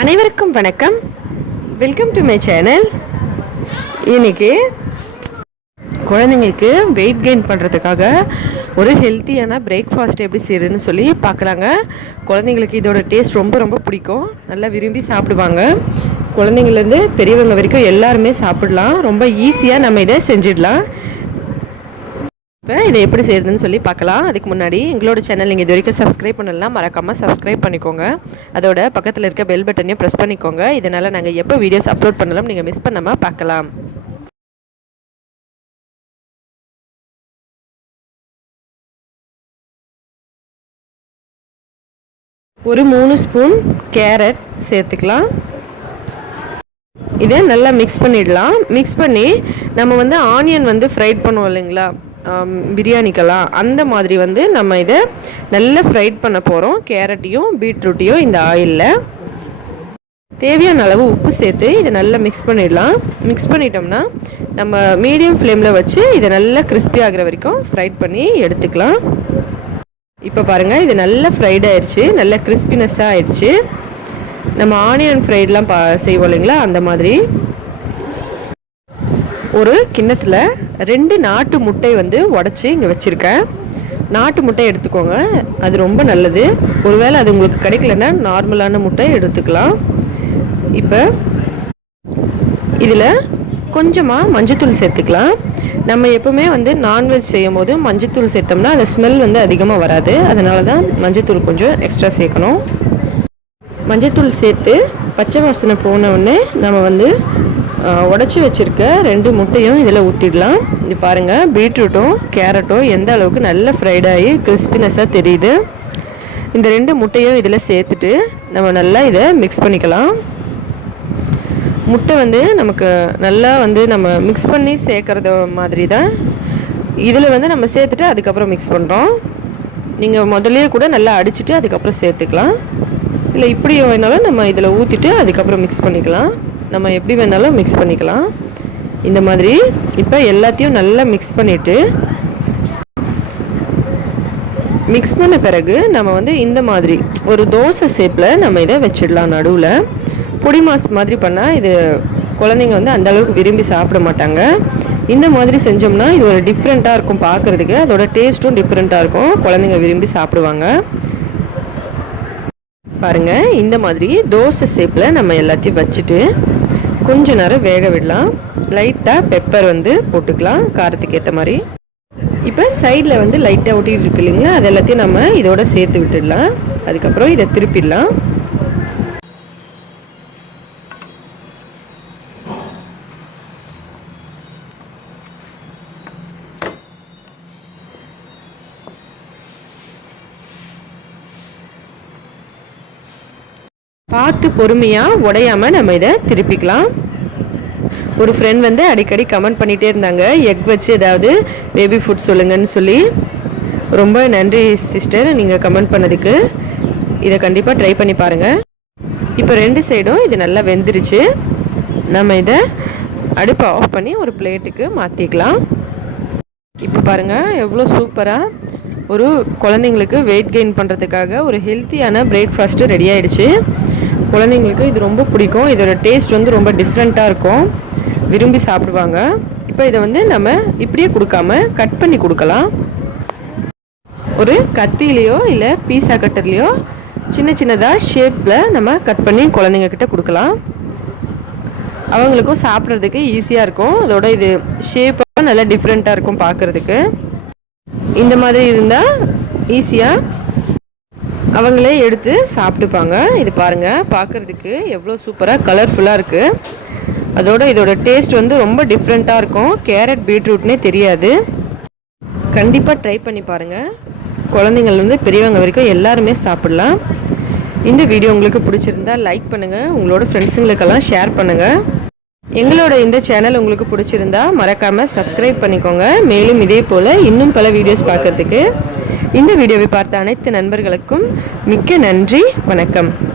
அனைவருக்கும் வணக்கம். Welcome to my channel இன்னைக்கு குழந்தைங்களுக்கு வெயிட் கெயின் பண்ணுறதுக்காக ஒரு ஹெல்த்தியான பிரேக்ஃபாஸ்ட் எப்படி செய்யுதுன்னு சொல்லி பார்க்கலாங்க. குழந்தைங்களுக்கு இதோட டேஸ்ட் ரொம்ப ரொம்ப பிடிக்கும். நல்லா விரும்பி சாப்பிடுவாங்க. குழந்தைங்கள்லேருந்து பெரியவங்க வரைக்கும் எல்லாருமே சாப்பிடலாம். ரொம்ப ஈஸியாக நம்ம இதை செஞ்சிடலாம். இப்போ இதை எப்படி செய்யறதுன்னு சொல்லி பார்க்கலாம். அதுக்கு முன்னாடி எங்களோட சேனல் நீங்கள் இது வரைக்கும் சப்ஸ்கிரைப் பண்ணலாம் மறக்காமல் சப்ஸ்கிரைப் பண்ணிக்கோங்க. அதோட பக்கத்தில் இருக்க பெல் பட்டனையும் ப்ரெஸ் பண்ணிக்கோங்க. இதனால் நாங்கள் எப்போ வீடியோஸ் அப்லோட் பண்ணலாம் நீங்கள் மிஸ் பண்ணாமல் பார்க்கலாம். ஒரு மூணு ஸ்பூன் கேரட் சேர்த்துக்கலாம். இதை நல்லா மிக்ஸ் பண்ணிடலாம். மிக்ஸ் பண்ணி நம்ம வந்து ஆனியன் வந்து ஃப்ரைட் பண்ணுவோம் இல்லைங்களா? பிரியாணிக்கெல்லாம் அந்த மாதிரி வந்து நம்ம இதை நல்லா ஃப்ரைட் பண்ண போகிறோம் கேரட்டையும் பீட்ரூட்டையும் இந்த ஆயிலில் தேவையான அளவு உப்பு சேர்த்து இதை நல்லா மிக்ஸ் பண்ணிடலாம். மிக்ஸ் பண்ணிட்டோம்னா நம்ம மீடியம் ஃப்ளேமில் வச்சு இதை நல்லா கிறிஸ்பி ஆகிற வரைக்கும் ஃப்ரைட் பண்ணி எடுத்துக்கலாம். இப்போ பாருங்கள் இது நல்லா ஃப்ரைட் ஆயிடுச்சு நல்லா கிறிஸ்பினஸ்ஸாக ஆயிடுச்சு நம்ம ஆனியன் ஃப்ரைட்லாம் பா செய்வோம் இல்லைங்களா? அந்த மாதிரி. ஒரு கிண்ணத்தில் ரெண்டு நாட்டு முட்டை வந்து உடச்சி இங்கே வச்சுருக்கேன். நாட்டு முட்டை எடுத்துக்கோங்க. அது ரொம்ப நல்லது. ஒருவேளை அது உங்களுக்கு கிடைக்கலன்னா நார்மலான முட்டை எடுத்துக்கலாம். இப்போ இதில் கொஞ்சமாக மஞ்சத்தூள் சேர்த்துக்கலாம். நம்ம எப்போவுமே வந்து நான்வெஜ் செய்யும் போது மஞ்சத்தூள் சேர்த்தோம்னா அந்த ஸ்மெல் வந்து அதிகமாக வராது. அதனால தான் மஞ்சத்தூள் கொஞ்சம் எக்ஸ்ட்ரா சேர்க்கணும். மஞ்சத்தூள் சேர்த்து பச்சை வாசனை போன உடனே நம்ம வந்து உடச்சி வச்சுருக்க ரெண்டு முட்டையும் இதில் ஊற்றிடலாம் இது பாருங்கள் பீட்ரூட்டும் கேரட்டும் எந்த அளவுக்கு நல்ல ஃப்ரைடாகி கிறிஸ்பினஸ்ஸாக தெரியுது. இந்த ரெண்டு முட்டையும் இதில் சேர்த்துட்டு நம்ம நல்லா இதை மிக்ஸ் பண்ணிக்கலாம். முட்டை வந்து நமக்கு நல்லா வந்து நம்ம மிக்ஸ் பண்ணி சேர்க்குறது மாதிரி தான் இதில் வந்து நம்ம சேர்த்துட்டு அதுக்கப்புறம் மிக்ஸ் பண்ணுறோம் நீங்கள் முதலே கூட நல்லா அடிச்சுட்டு அதுக்கப்புறம் சேர்த்துக்கலாம். இல்லை இப்படி வேணாலும் நம்ம இதில் ஊற்றிட்டு அதுக்கப்புறம் மிக்ஸ் பண்ணிக்கலாம். நம்ம எப்படி வேணாலும் மிக்ஸ் பண்ணிக்கலாம். இந்த மாதிரி இப்போ எல்லாத்தையும் நல்லா மிக்ஸ் பண்ணிவிட்டு மிக்ஸ் பண்ண பிறகு நம்ம வந்து இந்த மாதிரி ஒரு தோசை ஷேப்பில் நம்ம இதை வச்சிடலாம் நடுவில். பொடி மாஸ் மாதிரி பண்ணால் இது குழந்தைங்க வந்து அந்த அளவுக்கு விரும்பி சாப்பிட மாட்டாங்க. இந்த மாதிரி செஞ்சோம்னா இது ஒரு டிஃப்ரெண்ட்டாக இருக்கும் பார்க்குறதுக்கு. அதோட டேஸ்ட்டும் டிஃப்ரெண்ட்டாக இருக்கும். குழந்தைங்க விரும்பி சாப்பிடுவாங்க. பாருங்கள் இந்த மாதிரி தோசை ஷேப்பில் நம்ம எல்லாத்தையும் வச்சுட்டு கொஞ்ச நேரம் வேக விடலாம். லைட்டாக பெப்பர் வந்து போட்டுக்கலாம் காரத்துக்கு ஏற்ற மாதிரி. இப்போ சைடில் வந்து லைட்டாக ஒட்டிகிட்டு இருக்கு இல்லைங்களா அது எல்லாத்தையும் நம்ம இதோட சேர்த்து விட்டுடலாம். அதுக்கப்புறம் இதை திருப்பிடலாம். பார்த்து பொறுமையாக உடையாமல் நம்ம இதை திருப்பிக்கலாம். ஒரு ஃப்ரெண்ட் வந்து அடிக்கடி கமெண்ட் பண்ணிகிட்டே இருந்தாங்க. எக் வச்சு ஏதாவது பேபி ஃபுட் சொல்லுங்கன்னு சொல்லி. ரொம்ப நன்றி சிஸ்டர் நீங்கள் கமெண்ட் பண்ணதுக்கு. இதை கண்டிப்பாக ட்ரை பண்ணி பாருங்கள் இப்போ ரெண்டு சைடும் இது நல்லா வெந்துருச்சு. நம்ம இதை அடுப்பை ஆஃப் பண்ணி ஒரு பிளேட்டுக்கு மாற்றிக்கலாம் இப்போ பாருங்கள் எவ்வளோ சூப்பராக ஒரு குழந்தைங்களுக்கு வெயிட் கெயின் பண்ணுறதுக்காக ஒரு ஹெல்த்தியான பிரேக்ஃபாஸ்ட்டு ரெடி ஆகிடுச்சு குழந்தைங்களுக்கு இது ரொம்ப பிடிக்கும். இதோட டேஸ்ட் வந்து ரொம்ப டிஃப்ரெண்ட்டாக இருக்கும். விரும்பி சாப்பிடுவாங்க. இப்போ இதை வந்து நம்ம இப்படியே கொடுக்காம கட் பண்ணி கொடுக்கலாம். ஒரு கத்திலேயோ இல்லை பீஸா கட்டர்லேயோ சின்ன சின்னதாக ஷேப்பில் நம்ம கட் பண்ணி குழந்தைங்கக்கிட்ட கொடுக்கலாம். அவங்களுக்கும் சாப்பிட்றதுக்கு ஈஸியாக இருக்கும். அதோட இது ஷேப்பாக நல்லா டிஃப்ரெண்ட்டாக இருக்கும் பார்க்குறதுக்கு. இந்த மாதிரி இருந்தால் ஈஸியாக அவங்களே எடுத்து சாப்பிட்டுப்பாங்க. இது பாருங்கள் பார்க்குறதுக்கு எவ்வளோ சூப்பராக கலர்ஃபுல்லாக இருக்குது அதோட இதோட டேஸ்ட் வந்து ரொம்ப டிஃப்ரெண்ட்டாக இருக்கும். கேரட் பீட்ரூட்னே தெரியாது. கண்டிப்பாக ட்ரை பண்ணி பாருங்கள் குழந்தைங்கள்லேருந்து பெரியவங்க வரைக்கும் எல்லாருமே சாப்பிட்லாம். இந்த வீடியோ உங்களுக்கு பிடிச்சிருந்தா லைக் பண்ணுங்கள் உங்களோட ஃப்ரெண்ட்ஸுங்களுக்கெல்லாம் ஷேர் பண்ணுங்கள் எங்களோட இந்த சேனல் உங்களுக்கு பிடிச்சிருந்தா மறக்காமல் சப்ஸ்கிரைப் பண்ணிக்கோங்க. மேலும் இதே போல் இன்னும் பல வீடியோஸ் பார்க்குறதுக்கு இந்த வீடியோவை பார்த்த அனைத்து நண்பர்களுக்கும் மிக்க நன்றி வணக்கம்.